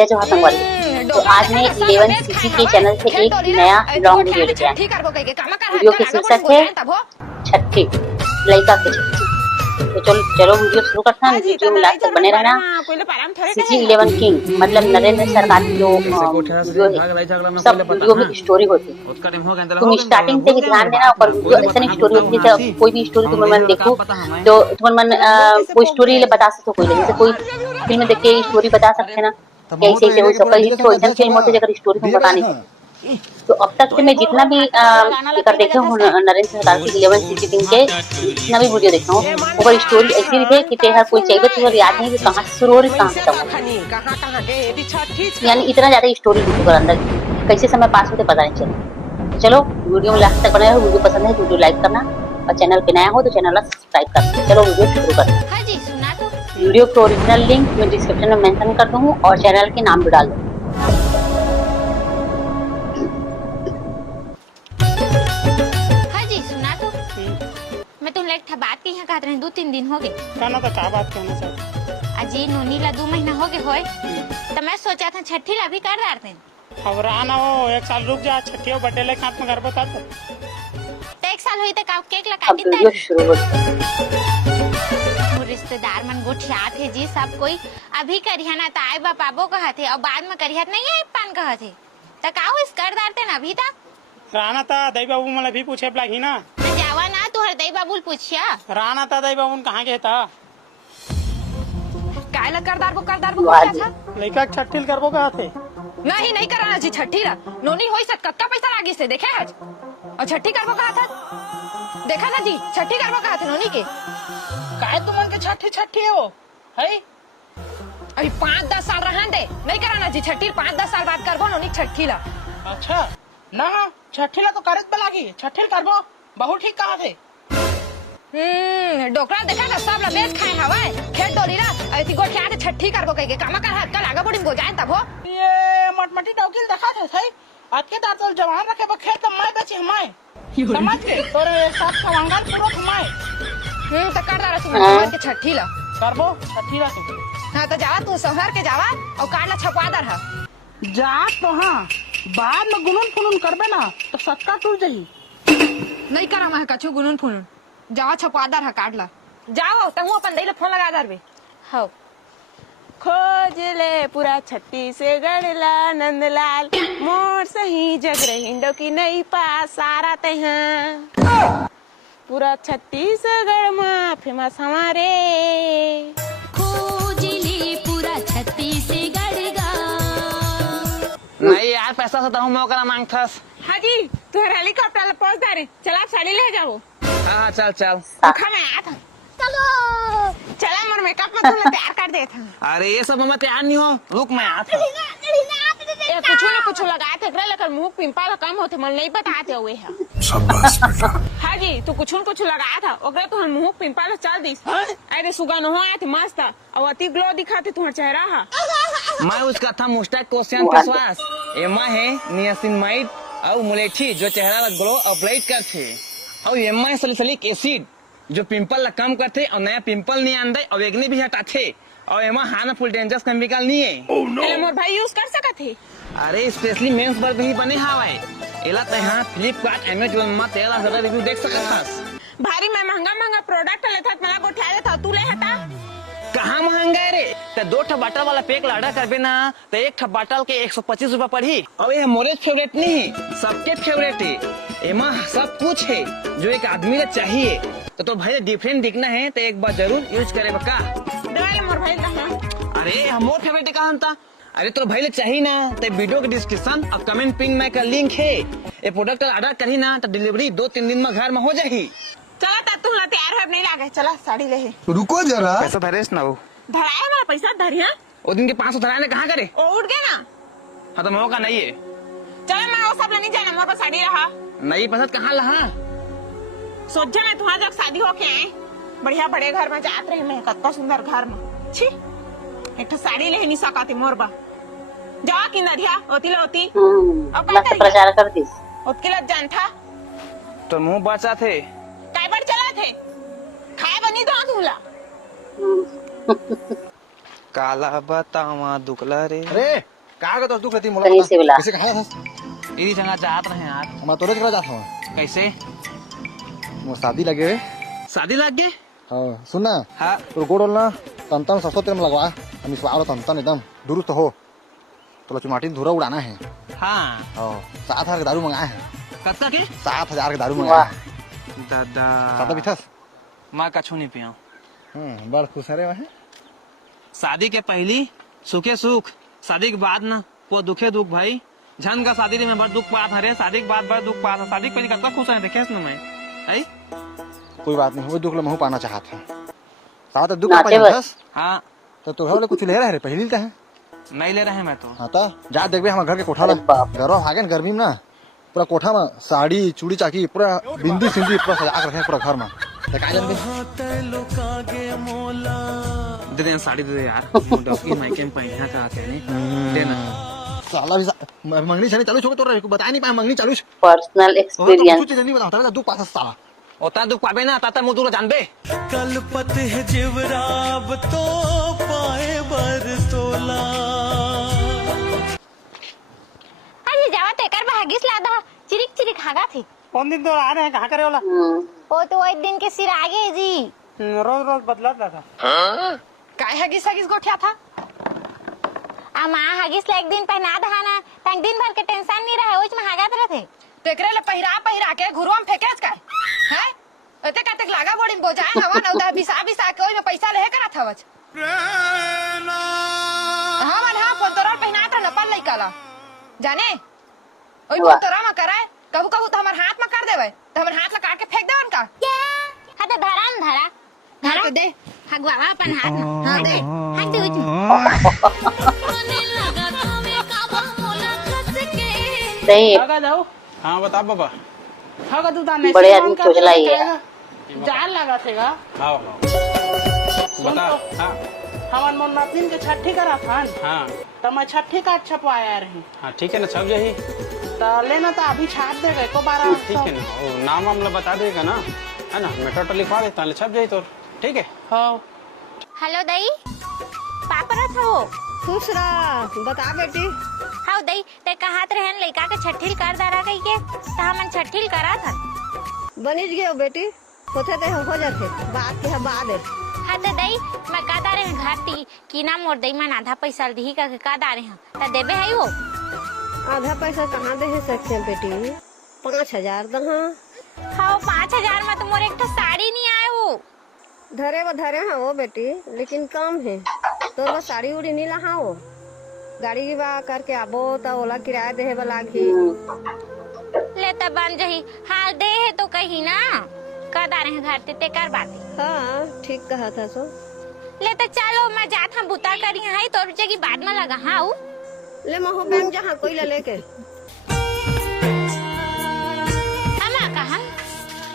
जय जवाहर संगवारी। तो आज मैं 11cc के चैनल से एक नया लॉन्ग वीडियो लेके आया। वीडियो की शीर्षक है छठी, लड़का की छठी। तो चलो वीडियो शुरू करते हैं। वीडियो में लास्ट तक बने रहना। CG11 किंग मतलब नरेंद्र सरकार की जो वीडियो है, सब वीडियो में स्टोरी होती है। तुम स्टार्टिंग से ही ध्यान देना। और वीडियो ऐसा नहीं स्टोरी होती है, कोई भी स्टोरी तुम्हें मन देखो तो तुम्हें मन कोई स्टोरी बता सकते हो, कोई जैसे कोई फिल्म देख के स्टोरी बता सकते ना, कैसे ऐसे हो सकता हिट हो इधर फिल्म होती अगर स्टोरी तुम बता नहीं सकते। तो अब तक से मैं जितना भी कर देखे हूँ नरेंद्र सरकार की 11cc किंग के जितना भी वीडियो देखा हूँ, वो स्टोरी ऐसी है कि तेरा कोई चाहिए तो याद नहीं कि कहाँ से शुरू हो रही कहाँ खत्म हो। यानी इतना ज्यादा स्टोरी घुस कर अंदर कैसे समय पास होते पता नहीं चलता। चलो वीडियो में लास्ट तक बने रहो। वीडियो पसंद है तो वीडियो लाइक करना और चैनल पे नया हो तो चैनल सब्सक्राइब करना। चलो वीडियो शुरू करते हैं। वीडियो के ओरिजिनल लिंक मैं डिस्क्रिप्शन में मेंशन कर दूँ और चैनल के नाम भी डाल दूँ। मैं तुम लेट था बात की यहाँ कहते रहे 2-3 दिन हो गए। कहना तो क्या बात कहना चाहते? अजी नोनी ला 2 महीना हो गए होए तो मैं सोचा था छठी ला भी कर डालते। अब राना हो 1 साल रुक जा, छठी बर्थडे ले साथ में घर बता तो 1 साल हुई तो का केक ला काटी वीडियो शुरू हो। रिश्तेदार मन गोठिया थे जी सब कोई अभी करिया ना तो आए बापाबो कहा थे और बाद में करिया नहीं आए पान कहा थे तो का हो इस कर डालते ना अभी तक राना था दई बाबू मला भी पूछे लागी ना जावा ना तू हर दई बाबू पूछिया राना था दई बाबू कहाँ गए था कायला करदार को क्या था लड़का छठी करबो कहा थे नहीं कराना जी छठी रा नोनी होई सत कक्का पैसा लागी से देखे आज और छठी करबो कहा था देखा ना जी छठी करबो कहा थे नोनी के काहे तुमन के छठी हो है अभी 5-10 साल रहन दे नहीं कराना जी छठी 5-10 साल बाद करबो नोनी छठी ला। अच्छा ना छठी ला तो करत बलागी छठी करबो बहुत ठीक कहा थे। डोकरा देखा ना सब ला बेच खाए हवाए खेत डोली रा ऐसी गोठिया थे छठी करबो कह के कामा कर कल आगे बड़ी गो जाए तब हो ये मटमटी टौकिल देखा थे सही आज के दांत तो जवान रखे बा खेत मैं बेची हमाय समझ के तोरे साथ सवांगन पूरा हमाय तो कर दारा सुन के छठी ला करबो छठी ला तू हां तो जावा तू शहर के जावा और काला छपवा दर है जा तो हां बाद में गुनून फुनून करबे ना तो सत्ता टूट जाई नहीं करा मैं कछु गुनून फुनून जावा छपवा दर है काट ला जाओ तहु अपन देले फोन लगा दर बे हो खोज ले पूरा छत्तीसगढ़ ला नंदलाल मोर सही जग रहिंडो की नहीं पास सारा तहाँ पूरा छत्तीसगढ़ में फेमस हमारे खोज ले पूरा छत्तीसगढ़ गा। नहीं यार पैसा सता हूँ मौका मांगथस। हाँ जी तू हेलीकॉप्टर ला पहुंच दे रे चला साड़ी ले जाओ। हाँ चल चल खा मैं आया था चलो चला मोर मेकअप में तुम्हें तैयार कर दे था। अरे ये सब मैं तैयार नहीं हो रुक मैं आता ये कुछ लगाए थे लेकर मुंह पिंपल कम होते मन नहीं बताते हुए है। हाँ जी तू कुछ लगाया था ओकरे तो मुंह पिंपल चल दिस अरे सुगन हो आए थे मस्त और अति ग्लो दिखाते तुम्हारा चेहरा है। मैं उसका था मुस्टैक क्वेश्चन विश्वास एमा है नियासिनमाइड और मुलेठी जो चेहरा ग्लो अपलाइड करते और एमा है सलिसिलिक एसिड जो पिंपल कम करते और नया पिंपल नहीं आंदे और वेगनी भी हटाते और एमा हार्मफुल डेंजरस केमिकल नहीं है। मोर भाई यूज कर सकत है। अरे स्पेशली मेंस पर भी बने हवाए एला तहां फ्लिपकार्ट अमेज़न में तेरा ज्यादा रिव्यू देख सकथस। भारी मैं महंगा प्रोडक्ट लेता मला गोठा देता तू ले हटा कहाँ महंगा है रे तो 2 ठा बॉटल वाला पैक ऑर्डर करबे ना तो 1 ठा बॉटल के 125 रुपया पड़ी। और ये मोरे फेवरेट नहीं सबके फेवरेट है एमा सब कुछ है जो एक आदमी को चाहिए तो भाई डिफरेंट दिखना है तो एक बार जरूर यूज करे बका। मोर भाई अरे हमोर फेवरेट कहाँ था अरे तो भाई चाहिए ना तो वीडियो के डिस्क्रिप्शन और कमेंट पिन में का लिंक है ये प्रोडक्ट ऑर्डर करी ना तो डिलीवरी 2-3 दिन में घर में हो जाएगी। चला ता तू तैयार है नहीं लागे चला साड़ी ले रुको जरा पैसा धरेस ना वो धराए वाला पैसा धरिया वो दिन के 500 धराने कहाँ करे ओ उठ गया ना। हाँ तो मौका नहीं है चला मैं वो सब नहीं जाना मोर पर साड़ी रहा नहीं पसंद कहाँ लहा सोचा मैं तुम्हारा जब शादी होके आए बढ़िया बड़े घर में जात रही मैं कत्ता सुंदर घर में छी एक साड़ी ले नहीं सकाती मोर बा जावा कि नदिया होती होती अब मस्त प्रचार कर दिस उसके लिए जान था तो मुंह बचा थे काय बार चला थे खाए बनी तो तुला काला बतावा दुखला रे अरे का तो दुख रहती कहीं से बोला कैसे कहा था इरी संगा चाहत रहे यार मैं तोरे करा जाता हूं कैसे वो शादी लगे हुए शादी लग गए हां सुनना हाँ तो गोड़ ना तंतन ससो तेल में लगवा हम इस वाला तंतन एकदम दुरुस्त हो तो लचमाटी धुरा उड़ाना है हाँ हां 7,000 का दारू मंगाए हैं कब तक है 7,000 का दारू मंगाए हैं दादा सादा बिथस माँ कछु नहीं पिया बड़ खुश है वहां शादी के पहली सुखे सुख शादी के बाद ना वो दुखे दुख भाई झन का शादी में बड़ दुख पात हरे शादी के बाद बड़ दुख पात शादी के पहले कतना खुश है देखे ना मैं है कोई बात नहीं वो दुख ले महू पाना चाहता है साथ दुख नाते पाना बस। हाँ तो घर वाले कुछ ले रहे पहली का है नहीं ले रहे मैं तो हाँ तो जा देखबे हम घर के कोठा ला अरे बाप। घर आगे गर्मी में ना पूरा कोठा में साड़ी चूड़ी चाकी पूरा बिंदी सिंदी पूरा सजा के रखे पूरा घर में दे दे साड़ी दे दे यार डॉकी माइके में पहना का कहने दे ना साला भी मंगनी छनी चालू छोड़ तो बता नहीं पाए मंगनी चालू पर्सनल एक्सपीरियंस कुछ नहीं बताता है दुख पास साला ओता दुख पाबे ना ताता मुंह दूर जानबे कलपत है जिवराब तो पाए बरसोला अरे जावा तेकर भागिस लादा चिरिक चिरिक हागा थे कौन दिन तो आ रहे हैं कहाँ करे वाला वो तो एक दिन के सिर आगे जी रोज रोज बदला था काय हगिस हगिस गोठ्या था आ माँ हगिस ला एक दिन पहना दहाना तंग दिन भर के टेंशन नहीं रहे ओच में हागत रहे तेकरे ले पहिरा के घुरुआ में फेकेस काय हैं एते काते लागा बोड़ी में बोझाए हवा नौदा बिसा के ओइ में पैसा लेहे करा थवच हां मन हां पंतरा पहना था न पल लइकाला जाने ओइ पंतरा में कराए कबू कबू तो हमर हाथ में कर देवे तो हमर हाथ लगा के फेंक देवन का हाँ तो धरा न धरा धरा तो दे हगवावा अपन हाथ में हाँ दे हाथ दे उच सही लगा जाओ हाँ बता बाबा हाँ तू ताने बड़े आदमी चोचला ही है जान लगा थेगा हाँ बता हाँ हमार मोन नातिन के छठी करा था हाँ तो मैं छठी का छपवाया रही हाँ ठीक है ना छप जाही तो लेना तो अभी छाप देगा को बारा ठीक है ना वो नाम वाम ला बता देगा ना है ना मैं टोटल लिखवा देता हूँ छप जाही तो ठीक है हाँ हेलो दई पापरा था वो खुश रह बता बेटी हाँ दई ते कहात रहन लइका के छठिल कर दारा कई के त हमन छठिल करा था बनिज गयो बेटी होते ते हो जाते बात के बाद हाँ तो दई मैं का दारे हैं घाटी की ना मोर दई मन आधा पैसा दी का दारे हैं त देबे है वो आधा पैसा कहाँ दे सकते हैं बेटी 5,000 दहा हाँ 5,000 में तो मोर एक साड़ी नहीं आए वो धरे हैं वो बेटी लेकिन कम है तो वो साड़ी उड़ी नहीं लहा वो गाड़ी की बा करके आबो तो ओला किराया दे वाला की ले तब बन जही हाल दे है तो कहीं ना का दारे हैं घर ते कर बात हाँ ठीक कहा था सो ले तो चलो मैं जात हम बुता करी है तो जगी बाद में लगा हाँ ले महो बैंक जहाँ कोई ले लेके अमा कहा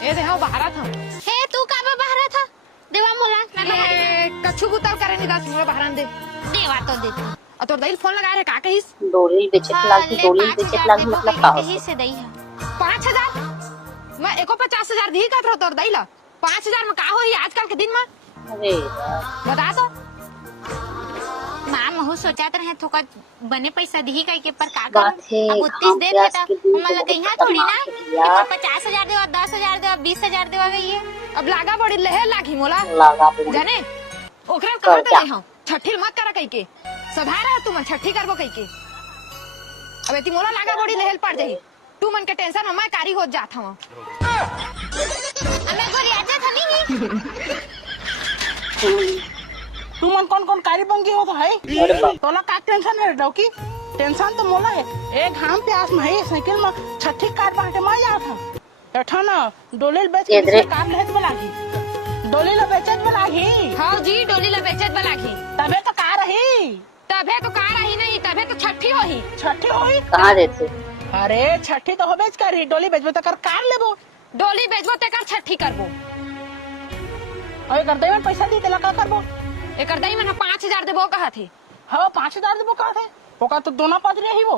ए देखो बाहर था हे तू का बाहर था देवा मोला मैं कछु बुताल करे नहीं दास मोला बाहर दे देवा तो देती और तोर दई फोन लगा रहे का कहिस डोली बेचत लागी मतलब का यही से दई है 5,000 मैं एको 50,000 दी का तोर दई ला 5,000 में का होई आजकल के दिन में अरे बता तो मां महु सोचात रहे थोका बने पैसा दी कई के पर का बात है, अब 29 दे देता हम लगे यहाँ थोड़ी ना यार। 50,000 देवा 10,000 देवा 20,000 देवा गई है अब लागा बड़ी लहे लागी मोला लागा पड़ी। जाने ओकरा कर कर क्या? दे हम छठी मत करा कई के सधारा तू मन छठी करबो कई के अब एती मोला लागा बड़ी लहेल पड़ जाई तू मन के टेंशन में मैं कारी हो जात हूं हमें गोरी आजा था नहीं तू मन कौन कारी बंगी हो तो है तोला का टेंशन है डौकी टेंशन तो मोला है एक घाम प्यास में है साइकिल में छठी कार बांटे मैं जा था बैठा ना डोली बेच के इधरे- कार लेत बलागी डोली ला बेचत बलागी हां जी डोली ला बेचत बलागी तबे तो कार रही तबे तो कार ही नहीं तबे तो छठी होही छठी होई कहाँ देते अरे छठी तो हो बेच करी डोली बेचबो तो कर कार लेबो डोली बेचबो ते कर छठी करबो और कर देवन पैसा दी तेला का करबो एकर दई में 5,000 देबो कहा थी हाँ 5,000 देबो का थे ओका तो दोना पाद रही वो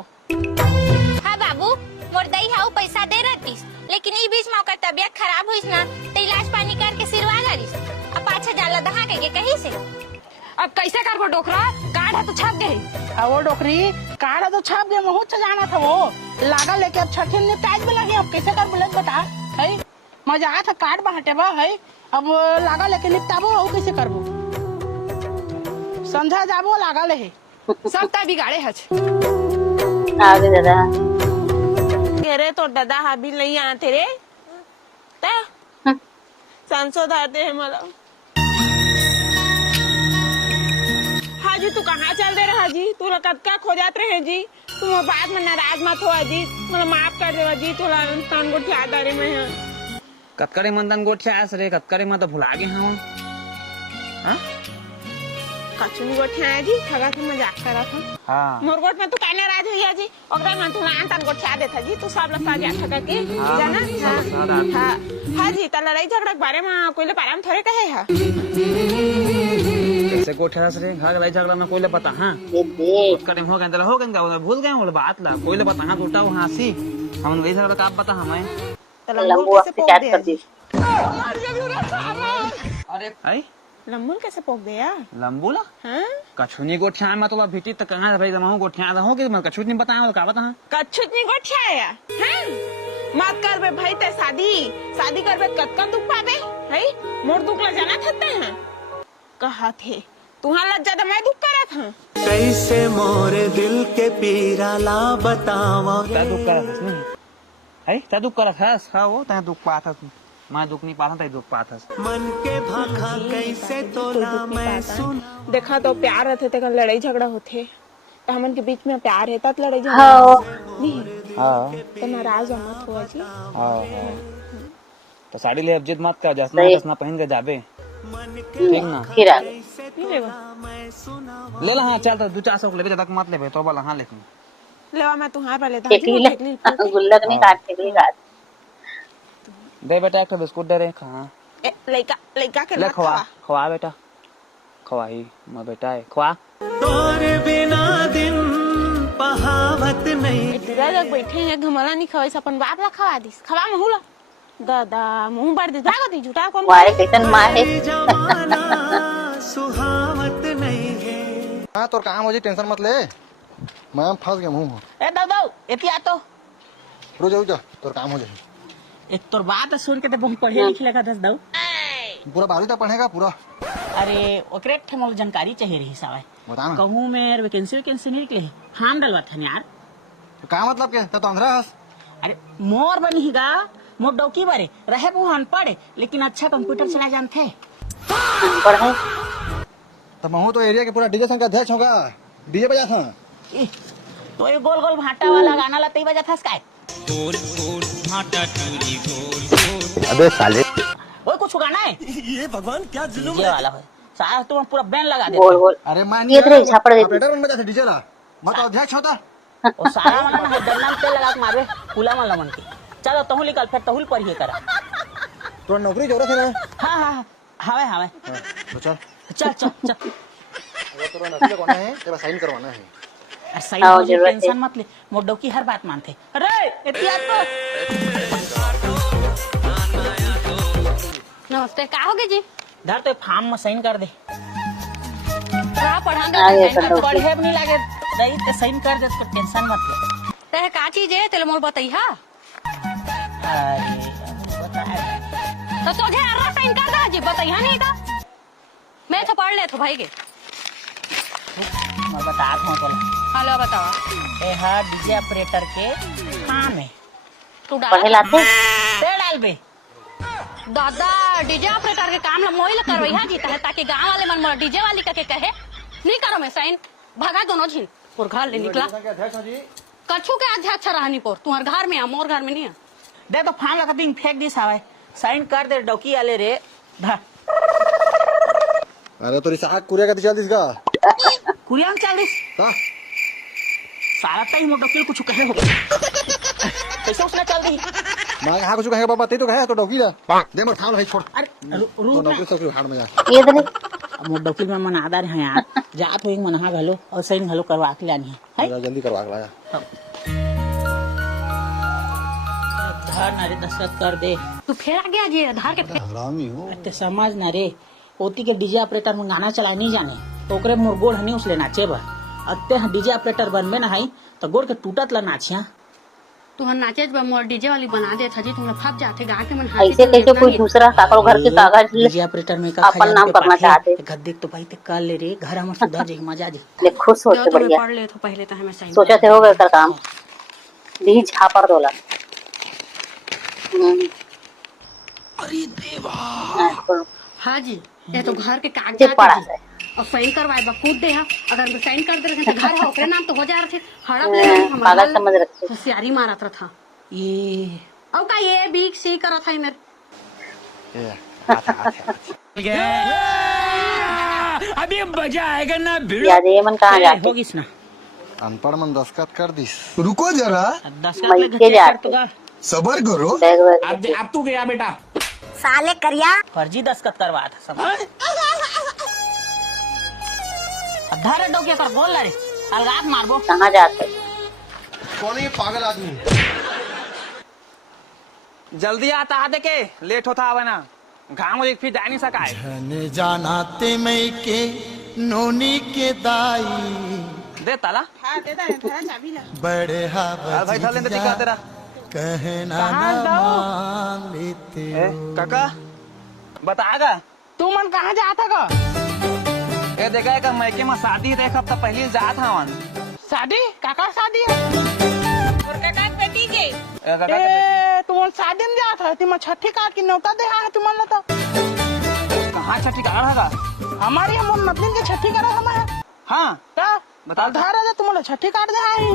हाँ बाबू मोर दई हाउ पैसा दे रहतीस लेकिन ई बीच में ओकर तबियत खराब हुईस ना तो इलाज पानी करके सिरवा गरिस अब 5,000 ला दहा के कहीं से अब कैसे करबो डोकरा कार्ड है तो छप गई। अब वो डोकरी कार्ड है तो छाप गए बहुत जाना था वो लागा लेके अब छठी निपटाज में लगे अब कैसे कर बोले बता है मजा आया था कार्ड बांटे बा है अब लागा लेके निपटाबो हो कैसे करबो समझा जाबो लागा ले सब ता बिगाड़े हच। आगे दादा कह रहे तो दादा हाबी नहीं आते रे सांसद आते हैं मला। हाजी तू कहाँ चल दे रहा जी तू कब क्या खो जाते रहे जी तुम बाद में नाराज मत हो जी मला माफ कर दे जी थोड़ा तन को याद आ रहे मैं कतकरे मंदन गोठे आस रे कतकरे में तो भुला गए हम। हाँ कचुनी गोठे आया जी ठगा के मजाक करा था। हाँ मोर गोठ में तू कहने राज हुई जी ओकरा में तू लान तन गोठे आ देता जी तू सब लोग मजाक ठगा के जाना। हाँ हाँ जी ता लड़ाई झगड़ा के बारे में कोई ले बारे में थोड़े कहे है कैसे गोठे आस रे घर लड़ाई झगड़ा में कोई ले पता। हाँ कतकरे हो गए भूल गए बोले बात ला कोई ले पता। हाँ टूटा वो हासी हम वही झगड़ा का आप बता हमें लंबू कैसे कर दी अरे आई लम्बुल कैसे पोक दे यार लंबूला हाँ कछुनी गोठिया में तो भीटी तक कहाँ भाई जमा गोठिया हो कि मैं कछुनी बताया का बता। कछुनी गोठिया आया हैं मत कर बे भाई ते शादी कर बे कतका दुख पाबे है मोर दुख ला जाना थते हैं कहा थे तुहां लज्जा तो मैं दुख करा था कैसे मोरे दिल के पीरा ला बतावा ता दुख करा था नहीं है ता दुख करा था हाँ वो ता दुख पाता तू मैं दुख नहीं पाता था दुख पाता मन के भाखा कैसे तोला मैं सुन। देखा तो प्यार रहते थे लड़ाई झगड़ा होते तो हमन के बीच में प्यार है तब लड़ाई झगड़ा हाँ नहीं हाँ तो नाराज मत हुआ जी। हाँ तो साड़ी ले अब जिद मत कर जसना जसना पहन के जाबे ठीक ना फिर आगे नहीं लेगा ले ला। हाँ चल तो 200 लेबे ज्यादा मत लेबे तो बोला। हाँ लेकिन लेवा मैं तुम्हारे पर लेता टेकली ले गुल्लक नहीं काट टेकली काट दे बेटा एक बिस्कुट दे रे खा लड़का के ले खवा खवा बेटा खवाही मैं बेटा है खवा तोरे बिना दिन पहावत नहीं। दादा लोग बैठे हैं घमला नहीं खवाई अपन बाप ला खवा दिस खवा मुहला दादा मुंह भर दे भागो दी झूठा कौन वारे कैसन मारे जमाना सुहावत नहीं है। हाँ तोर काम हो जी टेंशन मत ले मैं फंस गया मुंह ए दादा एतिया तो रुक जा तोर काम हो जाए। एक तोर बात सुन के तो बहुत पढ़े लिखे लगा दस दऊ पूरा 12वीं तक पढ़ेगा पूरा। अरे ओकरे ठमल जानकारी चाहिए रही सावे बता ना कहूँ मैं वैकेंसी नहीं निकले हम डलवा था यार तो का मतलब के तो अंधरा हस अरे मोर बनीगा मोर डौकी बारे रहे वो अनपढ़ लेकिन अच्छा कंप्यूटर चला जानते पढ़े तो महू तो एरिया के पूरा डीजे संघ का अध्यक्ष होगा डीजे बजा था तो ये गोल गोल भाटा वाला गाना लाते ही बजा था स्काई अबे साले वो कुछ गाना है ये भगवान क्या जुल्म ये वाला है सारा तुम पूरा बैंड लगा देते बोल बोल अरे मैं ये तेरे छापड़ देती ऑपरेटर बन बजा डीजे ला मैं तो अध्यक्ष होता और सारा वाला ना डंडा में तेल लगा के मारवे फूला वाला मन के चलो तहुल निकल फिर तहुल पर ही करा तो नौकरी जरूरत है ना। हाँ हवे तो चल चल अगर तोरा नौकरी करना है तेरा साइन करवाना है। सही हो टेंशन मत ले मोडो की हर बात मानते अरे इतिहास तो नमस्ते का हो गए जी धर तो फार्म में साइन कर दे का पढ़ांगे आगे तो कर दो। पढ़े भी नहीं लागे नहीं तो साइन कर दे उसको टेंशन मत ले। ते का चीज है तेरे मोल बताइहा अरे तो तुझे अर्रा साइन कर दा जी बताइहा नहीं था मैं तो पढ़ ले तो भाई के मैं बता दूं चलो हेलो बताओ ए हाँ डीजे ऑपरेटर के काम है तू पढ़े डाल लाते ते डाल बे दादा डीजे ऑपरेटर के काम ला मोई ला करवैहा जी ताकि गांव वाले मन मोर डीजे वाली के कहे नहीं करो मैं साइन भगा दोनों झिन और घर ले निकला कछु के अध्यक्ष रहनी पोर तुम्हार घर में मोर घर में नहीं है दे तो फार्म लगा दिन फेंक दी सावे साइन कर दे डौकी वाले रे धर अरे तो रिसाक कुरिया का चल इसका कुरियां चालीस हां सारा टाइम मोटो किल कुछ कहे हो कैसे उसने चल दी मैं कहां कुछ कहेगा बाबा ते तो कहे तो डौकी दा दे मोर ठाल भाई छोड़ अरे तो रू नौकरी सब हाड़ में जा ये दे मोटो किल में मन आधार है यार जात हो मन हा घलो और साइन घलो करवा के लानी है जल्दी करवा के लाया धर ना रे दस्तखत कर दे तू फिर आ गया जी आधार के हरामी हो ते समझ ना रे ओती के डीजे ऑपरेटर में गाना चला नहीं जाने ओकरे मोर गोड़ हनी उसले नाचे बा अत्ते डीजे ऑपरेटर बनबे ना हई तो गोड़ के टूटत ला नाचिया तुहर नाचे मोर डीजे वाली बना दे था जी तुम्हें फप जाते गा के मन ऐसे कैसे कोई दूसरा काकरो घर के कागज डीजे ऑपरेटर में का अपन नाम करना चाहते गद्दे तो भाई ते कर ले रे घर हमर सुधार जी मजा जी ले खुश होते बढ़िया पढ़ ले तो पहले तो हमें सही सोचा थे हो गए कर काम दी झापर दोला अरे देवा हाँ जी ये तो घर के जे कागजात पड़ा है जी। और साइन करवाए बा कूद दे हा अगर मैं साइन कर दे रहे तो घर है ओकरे नाम तो हो जा रहे थे हड़प ले पागल समझ रखते होशियारी मारत रहा ये और का ये बीक सी करत है मेरे अभी मजा आएगा ना याद है मन कहाँ जाते होगिस ना अनपढ़ मन दस्खत कर दिस रुको जरा, 10 मई के जाते सबर करो। बैग वैग अब तू गया बेटा साले करिया फर्जी दस्खत करवाया था सब अब धारे डोके कर बोल रे अलगात मारबो कहाँ जाते कौन है ये पागल आदमी? जल्दी आता आ देखे लेट होता आवे ना घाम एक फिर जा नहीं सका है धन जानाते मई के नोनी के दाई दे ताला हाँ दे दे चाबी ला बड़े भाई था लेने दिखा तेरा कहना न मान लेते काका बताएगा तू मन कहाँ जाता का ये देखा का मैके में शादी एक हफ्ता पहले जा था वन शादी काका शादी है और काका बेटी के ए तुम शादी में जात है तुम छठी काट की नौता दे है तुम मन तो कहाँ छठी कहाँ रहेगा हमारी हम मतलब के छठी करा हम है हाँ का बता धारा दे तुम छठी काट दे आई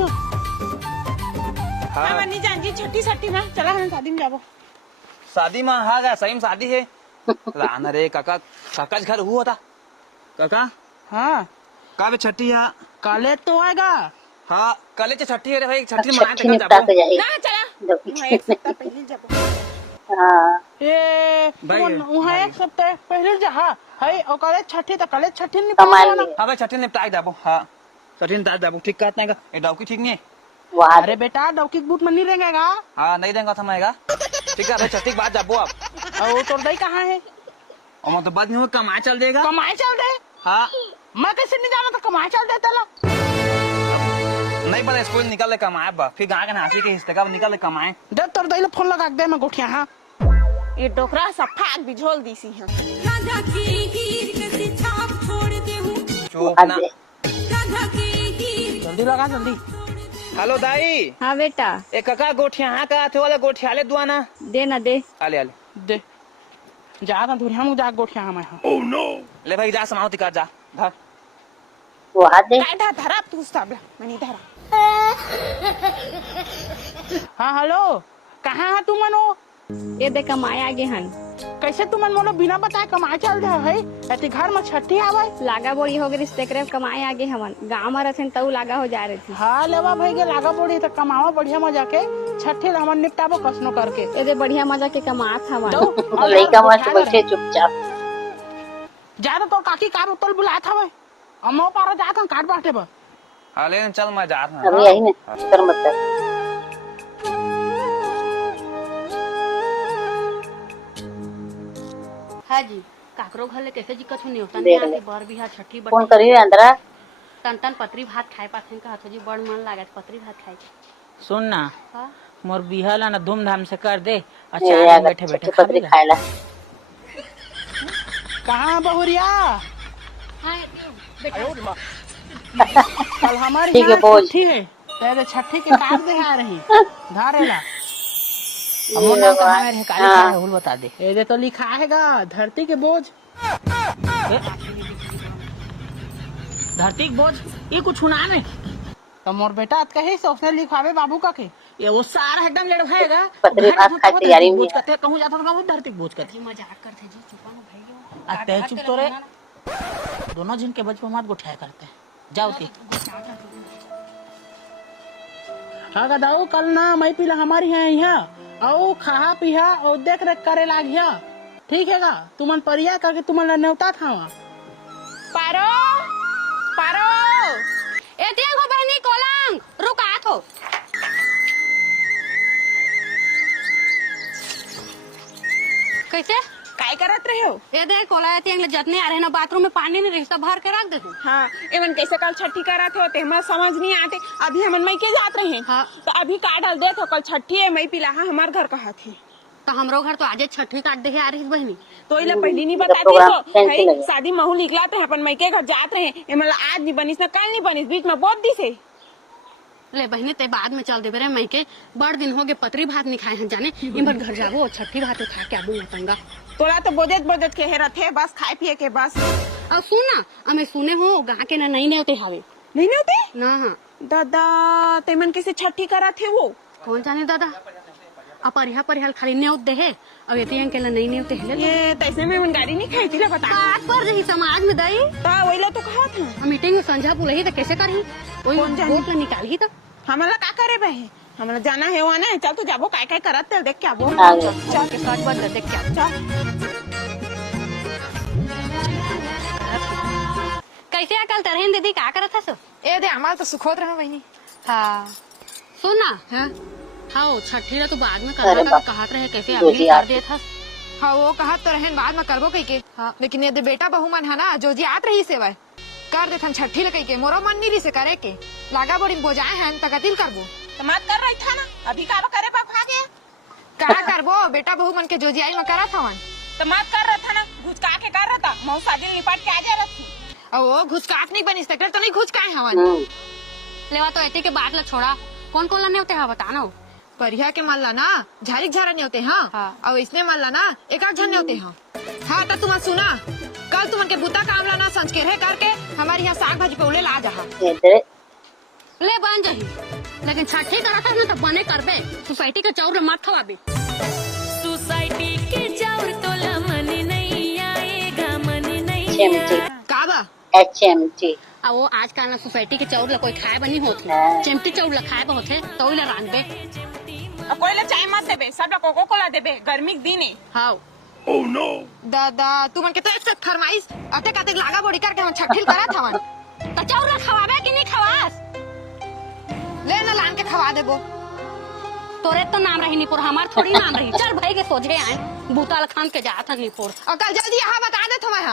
हाँ मनी जान जी छठी छठी में चला हम शादी में जाबो शादी में हाँ गा सही में शादी है लाना रे काका काका घर हुआ था काका हाँ का बे छठी है काले तो आएगा हाँ कल छठी है रे भाई छठी छठी मनाते निपटा के जाए ना चला वहाँ एक सप्ताह पहले जाबो हाँ ए भाई, वहाँ एक सप्ताह पहले जा है और काले छठी तो काले छठी नहीं कमाल पाना है हाँ भाई छठी निपटा जाबो हाँ छठी निपटा जाबो ठीक कहते हैं ये डाउकी ठीक नहीं है वहाँ अरे बेटा डौकी बूट में नहीं रहेगा हाँ नहीं देंगे थमेगा ठीक है भाई छठी के बाद जाबो आप और तो दई कहाँ है और मैं तो बाद में कमाए चल देगा कमाए चल दे हाँ मैं कैसे नहीं जाना तो कमाए चल देता ला नहीं पता स्कूल निकल ले कमाए बा फिर गाँव के नासी के हिस्से का निकल ले कमाए दे तोर दई फोन लगा के दे मैं गोठिया हाँ ये डोकरा सफा बिझोल दी सी हम चुप ना जल्दी लगा जल्दी हेलो दाई हाँ बेटा ए काका गोठिया हाँ का थे वाला गोठिया ले दुआ ना दे ना दे आले आले दे जा ना धुरिया में जा गोठिया हमें हाँ ले भाई जा समाओ तिका जा धर वो हाथ दे काय धरा तू साबला मनी धरा हाँ हेलो कहाँ है तुम मनो ये दे कमाए आगे हन कैसे तुम मोलो बिना बताए कमाए चल रहे है ऐसे घर में छठी आवे लागा बोरी हो गई तेकरे कमाए आगे हमन गाँव में रहते तऊ लागा हो जा रही थी हाँ लेवा भाई के लागा पड़ी तो कमावा बढ़िया मजा के छठी ला हमन निपटाबो कसनो करके ये दे बढ़िया मजा के कमात हवन लड़का मस्त बैठे चुपचाप ज्यादा तो काकी कार उतल बुलाया था भाई अम्मा पारा जात हम काट बांटे बा हाँ ले चल मैं जा रहा अभी यही ना कर मत कर हाँ जी काकरो घर ले कैसे दिक्कत नहीं होता देख नहीं ले। आती बर बिहार छठी फोन बड़ करियो अंदर तन तन पत्री भात खाए पाथे का जी बड़ मन लागत पत्री भात खाए सुन ना हाँ मोर बिहा ला ना धूमधाम से कर दे और ये चाय में अगर बैठे बैठे छठी खा पत्री लेला। खाएला कहाँ बहुरिया हाँ कल हमारे ठीक है, यहाँ बोल। छठी है तेरे छठी के काट दे आ रही धारेला अब वो नाम कहाँ मेरे काली हाँ। का है, हुल बता दे ये दे तो लिखा हैगा धरती के बोझ धरती के बोझ ये कुछ सुना नहीं तो मोर बेटा आज कहे से उसने लिखवावे बाबू का के ये वो सारा एकदम लेड़ भाएगा पत्री भात खाए तैयारी में बोझ कहते कहूँ जाता तो धरती के बोझ कहते मजाक करते जी चुपा ना भाई अते चुप तो रे दोनों जिन के बचपन मत गुठाया करते जाओ ती हाँ दाऊ कल ना मैं पीला हमारी है यहाँ आओ खा पिहा और देख रेख करे लागिया ठीक है गा तुमन परिया करके तुमन न्योता था वहाँ पारो पारो ए देखो बहनी कोलंग रुका तो कैसे काय करत रहे हो? ये देख कोला जतने आ रहे ना बाथरूम में पानी नहीं रही भर के रख दे तू। हाँ एमन कैसे कल छठी करा थे होते हमारा समझ नहीं आते। अभी हम मई के जात रहे हैं। हाँ तो अभी का डाल दे तो कल छठी है मई पिला हमारे घर कहा थी तो हमरो घर तो आज छठी काट दे आ रही बहनी तो इला पहली नहीं बताती तो भाई शादी महू निकला तो अपन मई के घर जात रहे मतलब आज नहीं बनिस ना कल नहीं बनिस बीच में बहुत दिस है। ले बहनी ते बाद में चल दे बेरे मई के बड़ दिन हो गए पतरी भात नहीं खाए हैं जाने इमर घर जाबो छठी भात खा के आबू मतंगा तोला तो बोदत के हेरत है बस खाए पिए के बस। अब सुन ना हमें सुने हो गा के ना नहीं होते हावे नहीं होते ना। हाँ दादा तेमन कैसे छठी करा थे वो कौन जाने दादा परिहाल खाली न्योत दे है अब ये के नहीं न्योते है ये तैसे में मन गाड़ी नहीं खाई थी ले बता बात पर रही समाज में दई ता वहीला तो कहा था मीटिंग में संझा बुलही तो कैसे करही वही वोट ला निकाल ही तो हमारा का करे बहे हमारा जाना है वहाँ ना चल तू जाबो काय करत देख क्या वो चल के काट बंद देख क्या चल कैसे अकल तरहन दीदी का करत हस ए दे हमारा तो सुखोत रहा बहनी। हाँ सुन ना हाँ हाँ छठी ला तो बाद में करना कहत रहे कैसे अभी कर दे था। हाँ वो कहा तो रहन बाद में करबो कही के। हाँ लेकिन यदि बेटा बहू मन है ना जो जी आत रही सेवा कर दे छठी लकई के मोरो मन नहीं रही से करे के लागा बड़ी बोझाए हैं तकतिल करबो तो मत कर रही था ना अभी का करे बाप भागे का करबो बेटा बहू मन के जो जी आई में करा था वन तो मत कर रहा था ना घुसका के कर रहा था मऊ शादी निपट के आ जा रहा थी और वो घुसकाट नहीं बनी सकते तो नहीं घुसकाए हवन लेवा तो ऐसे के बात ला छोड़ा कौन कौन लाने होते हैं बताना हो परिया के मल्ला ना झारिक झारा नहीं होते हाँ, हाँ। और इसने मल्ला ना एक आध झन नहीं होते हाँ। हाँ तो तुम सुना कल तुम के बुता काम लाना संज के रहे करके हमारे यहाँ साग भाजी पे ला जहा ले बन जाही लेकिन छठी करा था ना तो बने करबे सोसाइटी के चाउर मत खवाबे सोसाइटी के चाउर तो लमन नहीं आएगा मन नहीं का बा HMT अब वो आजकल ना सोसाइटी के चाउर ला कोई खाए बनी होती चिमटी चाउर ला खाए होते तो ला रांधबे अब कोई ला चाय मत देबे सब ला कोको कोला देबे गर्मी के दिन है। हाँ ओह नो दादा तू मन के तो एक फरमाइश अते काते लागा बॉडी करके हम छठिल करा था वन तो चाउर ला खवाबे कि नहीं खवास ले ना लान के खवा देबो तोरे तो नाम रही निपुर हमार थोड़ी नाम रही चल भाई के सोझे आए बूताल खान के जा था निपुर और कल जल्दी यहाँ बता दे तुम्हें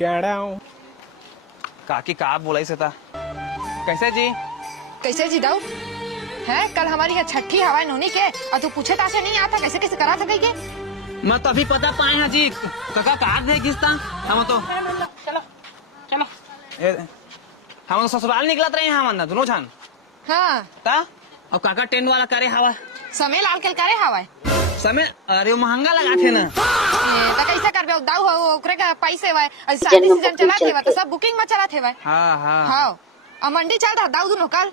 यहाँ काकी का बोलाई से था कैसे जी दाऊ है कल हमारी यहाँ छठी हवा नोनी के और तू पूछे तासे नहीं आता कैसे कैसे करा सके के मैं तो अभी पता पाए हैं जी काका कहा दे किस्ता हम तो चलो चलो हम ससुराल निकलत रहे हैं हम दोनों छान हाँ ता और काका टेंट वाला करे हवा समय लाल के करे हवा समय अरे महंगा लगा थे ना तो कैसे करबे दाऊ हो ओकरे का पैसे वाय शादी सीजन चला थे तो सब बुकिंग में चला थे वाय हां हां हां और मंडी चल रहा दाऊ दोनों कल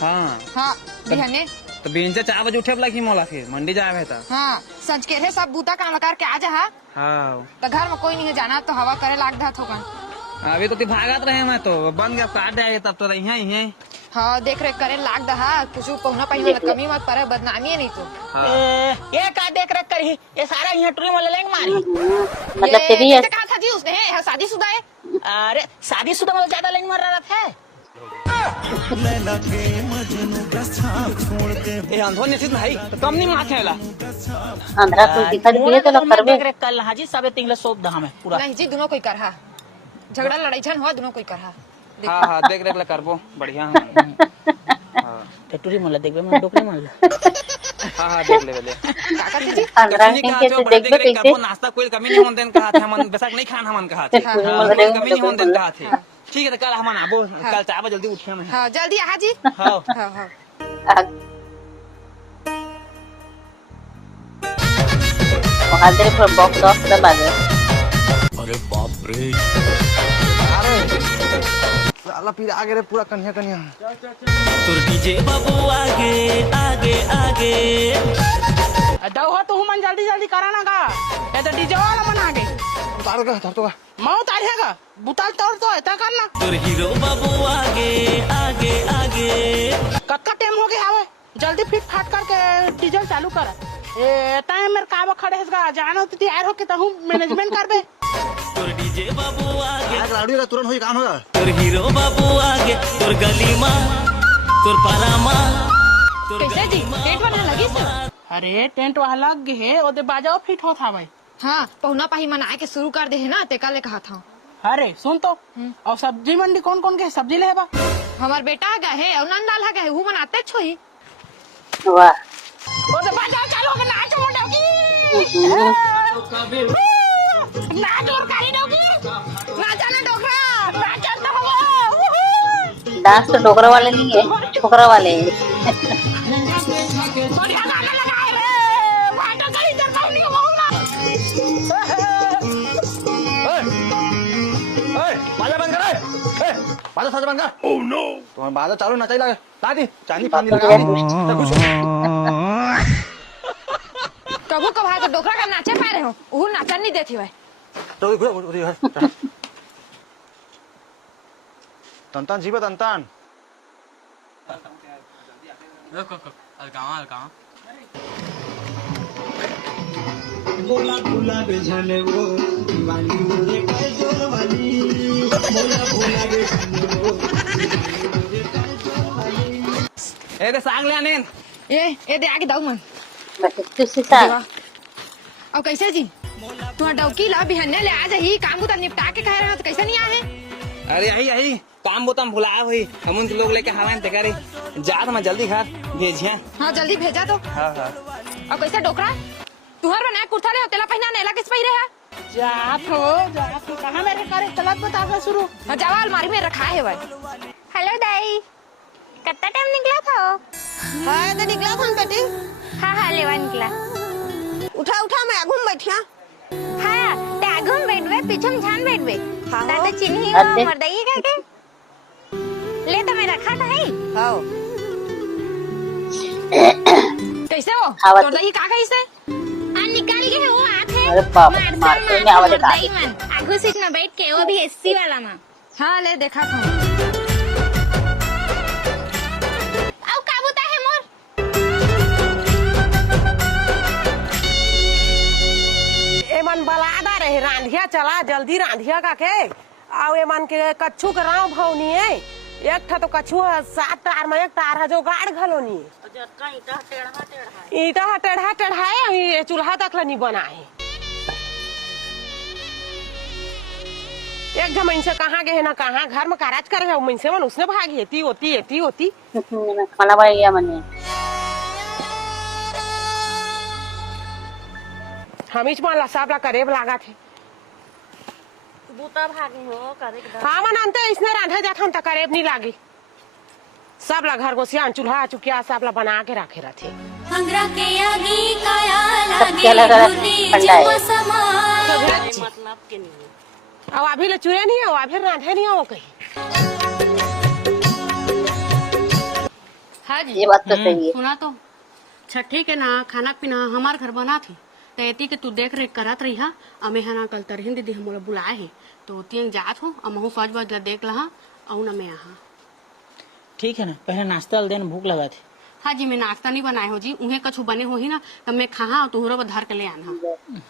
हां हां बिहाने तो बेंचा 4 बजे उठे लगी मोला फिर मंडी जावे था हां सज के है सब बूता काम कर के आ जा हां तो घर में कोई नहीं है जाना तो हवा करे लाग धा थोकन अभी तो भागत रहे मैं तो बन गया काट जाएगा तब तो रही है हाँ देख रेख करे लाग दहा कुछ पहुना पहले कमी मत पड़े बदनामी है नहीं तो ये का देख रेख करी ये सारा यहाँ टूरी में लेंगे मारी मतलब तेरी ये कहा था जी उसने है शादीशुदा है अरे शादीशुदा मतलब ज्यादा लेंगे मर रहा था ये अंधो निश्चित भाई तो कम नहीं माथे वाला अंधरा तो दिखा दिए तो लोग करबे देख रेख कल हाजी सबे तिंगले सोप दा हमें पूरा नहीं जी दोनों कोई करहा झगड़ा लड़ाई झन हो दोनों कोई करहा हाँ हाँ देख रेख ला करबो बढ़िया हां टूरी मला देखबे मैं डोकरी मला हां हां देख ले ले काका जी अंधरा के देखबे कैसे नाश्ता कोई कमी नहीं होन देन कहा थे हम बेशक नहीं खान हमन कहा थे कमी नहीं होन देन कहा थे ठीक है तो कल हम आबो कल 4 बजे जल्दी उठिए मैं हां जल्दी आ जी हां हां हां वहां तेरे पर बॉक्स ऑफ दबा दे अरे बाप रे साला फिर आगे रे पूरा कन्या कन्या तुर डीजे बाबू आगे आगे आगे दाऊ हो तू मन जल्दी जल्दी करा ना का ये तो डीजे वाला मन आगे उतार का धर तो का मैं उतारेगा बुताल तोड़ तो ऐसा करना तुर हीरो बाबू आगे आगे आगे कत्का टाइम हो गया हवे जल्दी फिट फाट करके डीजल चालू कर ए टाइम मेरे काम खड़े है जानो तो तैयार हो के तहु मैनेजमेंट करबे तुर डीजे बाबू आगे आग लाड़ी रे तुरंत होई काम होगा तुर हीरो बाबू आगे तुर गली मां तुर पारा मां कैसे जी टेंट बना लगी से अरे टेंट वहां लग गए है ओदे बाजाओ फिट होता भाई हाँ पहुना पाही मनाए के शुरू कर दे है ना तेका ले कहा था। अरे सुन तो, और सब्जी मंडी कौन कौन के सब्जी ले बा? हमार बेटा गए और नंदलाल है गए वो मनाते छोई। वाह ओ तो बाजा चालू के नाच मुंडा की नाच और काली डोगी नाचा ना डोकरा नाचा तो हो। डांस तो डोकरा वाले नहीं है, छोकरा वाले हैं। बढ़िया गाना लगाए रे भाटा करी इधर कौन नहीं होगा। ओए बाजा बंद कर। ए बाजा साजा बंद कर। ओह नो तुम्हारा बाजा चालू ना चाहिए ला दी चांदी फांदी लगा दी। कबू कब तो डोकरा का नाचे पाए रहे हो वो नाचा नहीं देती भाई। तो तंतान जीवा तंतान बोला भूला बेझने वो दीवानी मुझे काय जोर वाली बोला भूला बेझने वो मुझे काय जोर वाली। ए दे साग ले आने ए दे आगे दाऊ मन तुझसे साथ और कैसे जी तुम्हारा डौकी ला बिहन्ने ले आ जाही काम को निपटा के कह रहे हो तो कैसे नहीं आए। अरे यही यही काम बोतम भुलाया हुई हम उन लोग लेके हवाएं ते करे जा तो मैं जल्दी घर भेजिया। हाँ जल्दी भेजा तो। हाँ और कैसे डोकरा तुहर बनाया कुर्ता रे तेला पहना नेला किस पहिरे है। जात हो कहाँ मेरे करे चलत बता शुरू। हाँ जावा अलमारी में रखा है भाई। हेलो दाई कितना टाइम निकला था? हाँ तो निकला था बेटी। हाँ लेवा निकला। उठा उठा मैं आगू में बैठिया। हाँ ते आगू में बैठवे पीछे में ध्यान बैठवे। हाँ दादा चिन्ही अरे। मर्दाई का ले तो मैं रखा था ही। हाँ कैसे हो आवाज- तोड़ दही का कैसे निकाल के वो आते हैं अरे बाप रे, मारते में आवाज आ रही। आगू सीट में बैठ के वो भी एसी वाला में। हाँ ले देखा था। आओ काबूता है मोर। एमन बलादा रहे रांधिया चला जल्दी रांधिया का के आओ एमन के कच्छू के राव भवनी है एक था तो कच्छू 7 तार में एक तार है जो गाड़ घलोनी ईटा टेढ़ा टेढ़ा है ये चूल्हा तक नहीं बना है। एक जमीन से कहाँ गए ना कहाँ घर में काराज करे है मन से मन उसने भाग हेती होती हेती होती खाना बन गया मैंने। हम इच मान सब ला करेब लागा थे बूता भागी हो करे हाँ मन अंते इसने रांधे जाता हम करेब नहीं लागी सब ला घर गोसियान चूल्हा चुकिया सब ला बना के रखे रहते। अंगरा के आगी काया सब क्या लगा ठंडा है। मतलब के नहीं अब अभी ले चूरे नहीं हो अभी रांधे नहीं हो कहीं। हाँ जी ये बात तो सही है। सुना तो छठी के ना खाना पीना हमार घर बना थे तो एती के तू देख रेख करत रही हा अमे है ना कल तरहिन दीदी हम बुलाए है तो तियंग जात हो अमहू सज बज देख लहा औ न मैं यहाँ। ठीक है ना पहले नाश्ता देन भूख लगा थी। हाँ जी मैं नाश्ता नहीं बनाए हो जी उन्हें कछु बने हो ही ना तब मैं खा तुहरो बधार के ले आना।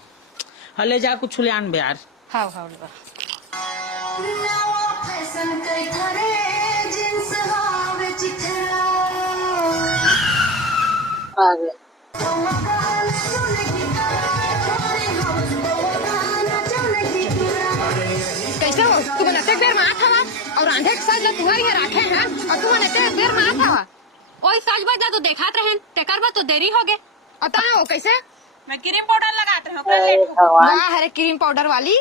हाँ ले जा कुछ ले आन यार। हाँ हाँ आ गए। कैसे हो तू बनाते देर में आता हुआ और रांधे के साथ तुम्हारी है राखे हैं और तू बनाते देर में आता हुआ ओए सज बज तो देखात रहन तेकर बा तो देरी हो गए। अता हो कैसे मैं क्रीम पाउडर लगाते हूँ अरे भगवान वाह अरे क्रीम पाउडर वाली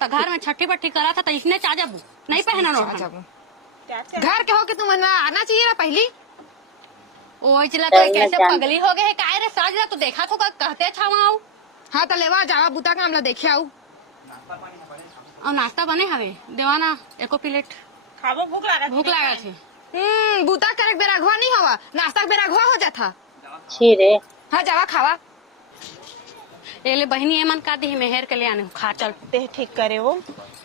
तो घर में छठी पट्टी करा था तो इसने चाजब नहीं पहना नो घर के हो के तुम आना चाहिए ना पहली। ओए चला तो कैसे पगली हो गए है काय रे सज ला तो देखा तो कहते छावाऊ। हाँ तो लेवा जावा बुता का हमला देखे आऊ और नाश्ता बने हवे देवाना एको प्लेट खाबो भूख लगा थे। बुता करे बेरा घुआ नहीं हवा नाश्ता बेरा घुआ हो जाता। छी रे। हाँ जावा खावा एले बहनी एमन का दी मेहर के ले आने खा चल ते ठीक करे वो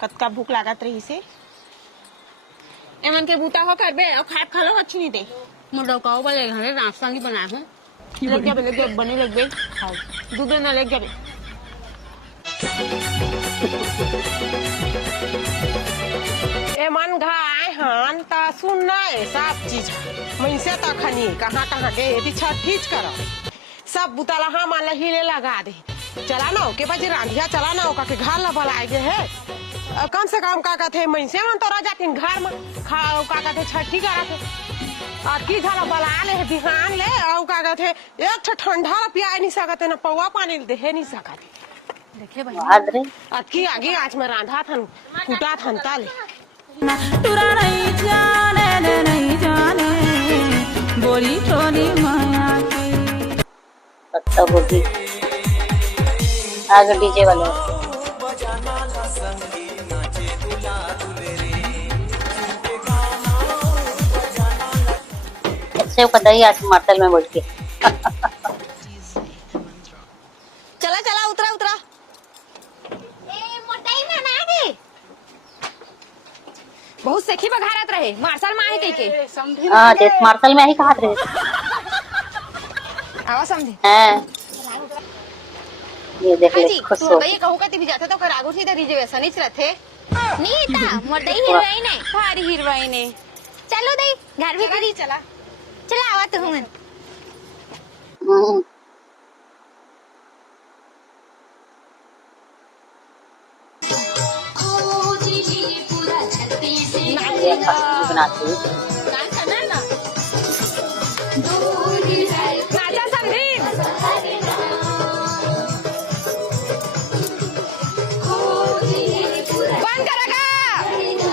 कतका भूख लागत रही से एमन के बूता हो करबे और खाए खा लो अच्छी नहीं दे मुर्डो काऊ वाले घरे नाश्ता नहीं बनाए हैं लग गया बने लग गए खाओ दूध ना लग गए एमन घाय हन ता सुनना है सब चीज मन से तखनी कहाँ कहाँ गए यदि छठीज करो सब बुतला हाँ मान हिले लगा दे चला ना के बाजी रांधिया चला ना ओका के घर ला भलाए गे है कम से कम का कहते मनसे मन तो रह जातीन घर में खा का कहते छठी करत और की झाला बला ले बिहान ले और का कहते एक ठंडा पिया नहीं सकते ना पौवा पानी दे नहीं सकते देखे भाई की आगे आज मैं रांधा थन कूटा थन ताले तुरा नहीं जाने बोली छोरी माया की पत्ता गोभी आगे डीजे वाले अच्छे पता ही आज मार्शल में बोल के चला चला उतरा उतरा बहुत सेखी बघारत रहे मार्शल में आहे के हां देख मार्शल में ही कहात रहे आवा समझी हैं ये देख ले खुश हो भाई कहूं कहती भी जाते तो कर आगू सीधे रिजर्वेशन ही रहते नीता मोटई हीरोइन है भारी हीरोइन है चलो दई घर भी करी चला चला आवा तू मन बनाते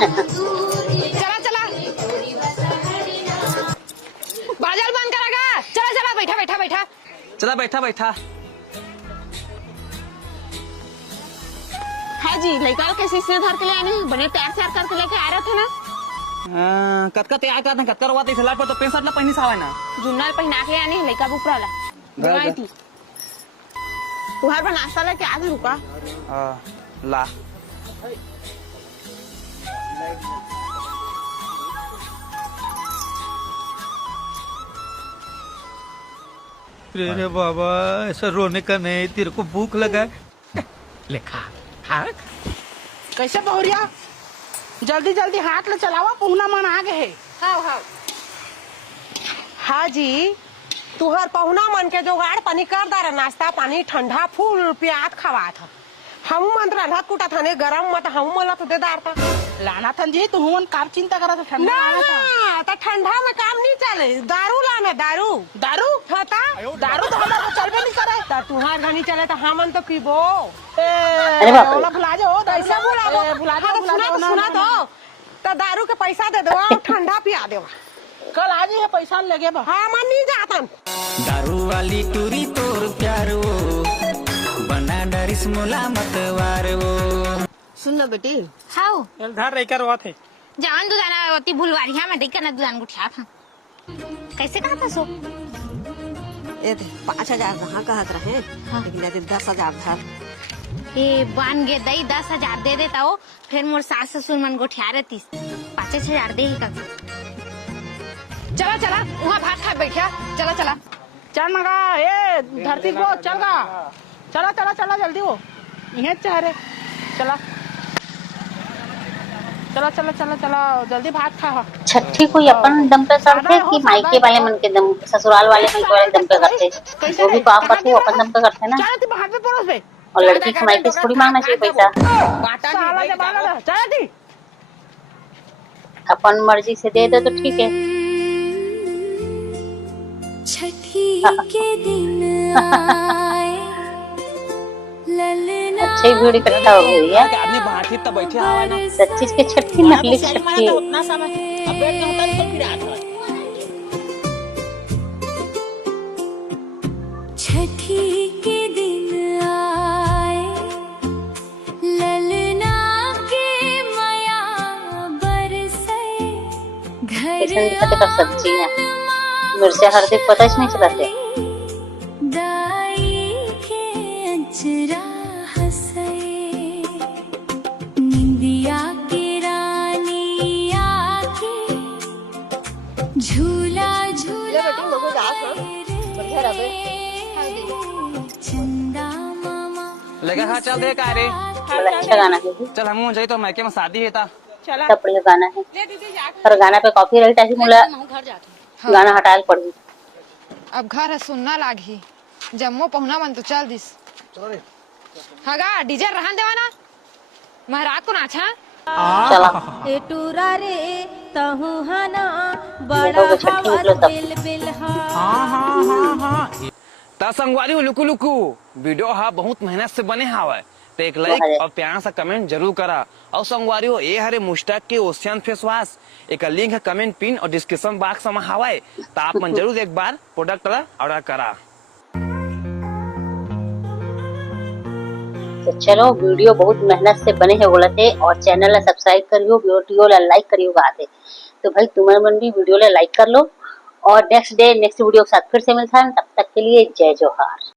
चला चला बाजार बंद करेगा चला चला बैठा बैठा बैठा चला बैठा बैठा हाँ जी लड़का कैसे इसने धर के ले आने बने तैयार तैयार करके लेके आ रहे थे ना कतका तैयार करते कतका रवा ते सलाट पर तो पैंसठ ला पहनी सावा ना जुन्नल पहना के आने लड़का बुकरा ला घर थी तुम्हारे पर नाश्ता लेके आज रुका ला रे बाबा ऐसा रोने का नहीं, तेरे को भूख लगा है ले खा खा। कैसे बहुरिया जल्दी जल्दी हाथ ले चलावा पहुना मन आ गए है। हाँ जी तुहर पहुना मन के जोगाड़ पानी कर दारा नाश्ता पानी ठंडा फूल प्याज खवा था हम मन रहा कुटा थाने गरम मत हम मला तो दे दार था लाना थन जी तू मन काम चिंता करा तो ठंडा ना तो ठंडा में काम नहीं चले दारू लाना दारू दारू था दारू तो हमारे को चलबे नहीं करे तो तुहार घनी चले तो हमन तो पीबो अरे बाप रे। ओला भुला जाओ पैसा भुला दो सुना दो तो दारू के पैसा दे दो और ठंडा पिया दो कल आज ही है पैसा लगे बा हाँ मन नहीं जाता दारू वाली टूरी तोर प्यार वो बना डरिस मुला मतवार वो। सुन लो बेटी हाउ घर रह कर हुआ थे जवान दुकाना होती भुलवारिया में देख ना दुकान गुठिया था कैसे कहा था सो ये 5,000 कहाँ कहत रहे लेकिन 10,000 धर ए बान गे दई 10,000 दे देता हो फिर मोर सास ससुर मन गुठिया रहती 5,000 दे ही का चला चला वहाँ भात खा बैठा चला चला चल मगा ए धरती को चल गा चला चला चला जल्दी हो यहीं चाहे चला चला चला चला चला जल्दी भात खा छठी कोई अपन दम पे करते कि मायके वाले मन के दम ससुराल वाले मन के दम पे करते वो भी तो आप करते हो अपन दम पे करते ना चल तू भात पे परोस बे और लड़की के मायके से थोड़ी मांगना चाहिए पैसा साला जब आना चल दी अपन मर्जी से दे दे तो ठीक है छठी के दिन आए ललना अच्छी भीड़ इकट्ठा हो गई है आदमी बाहर तब बैठे आवा ना सच्ची के छठी नकली छठी उतना समय अब बैठ के होता तो फिर आता छठी के दिन आए ललना के माया बरसे घर किशन दिखाते कर सब्जी है मिर्चा हल्दी पता ही नहीं चलाते दाई के अचरा हंसे निंदिया के रानी आके झूला झूला चंदा मामा लगा हाँ चल दे का रे बड़ा अच्छा गाना है चल हम जाई तो मैके में शादी है ता चला सब बढ़िया गाना है ले दीजिए जाके पर गाना पे कॉपीराइट आई मुला घर जाते गाना हटाल पड़ी अब घर है सुनना लागी जम्मो पहुना मन तो चल दिस चलो रे हगा डीजे रहन देवा ना महाराज को नाचा चला ए टूरा रे तहु हना देखो वो छठी निकलो तब बिल बिल हा ता संगवारी लुकु लुकु वीडियो हा बहुत मेहनत से बने हावे तो एक लाइक और प्यार सा कमेंट जरूर करा और संगवारी हो ये हरे मुस्टैक के ओशियन फेस वॉश एक लिंक है कमेंट पिन और डिस्क्रिप्शन बॉक्स में हावे तो आप मन जरूर एक बार प्रोडक्ट ऑर्डर करा। तो चलो वीडियो बहुत मेहनत से बने हैं बोलते और चैनल ला सब्सक्राइब करियो वीडियो ला लाइक करियो आते तो भाई तुम्हारे मन भी वीडियो ला लाइक कर लो और नेक्स्ट वीडियो के साथ फिर से मिलता है तब तक के लिए जय जोहार।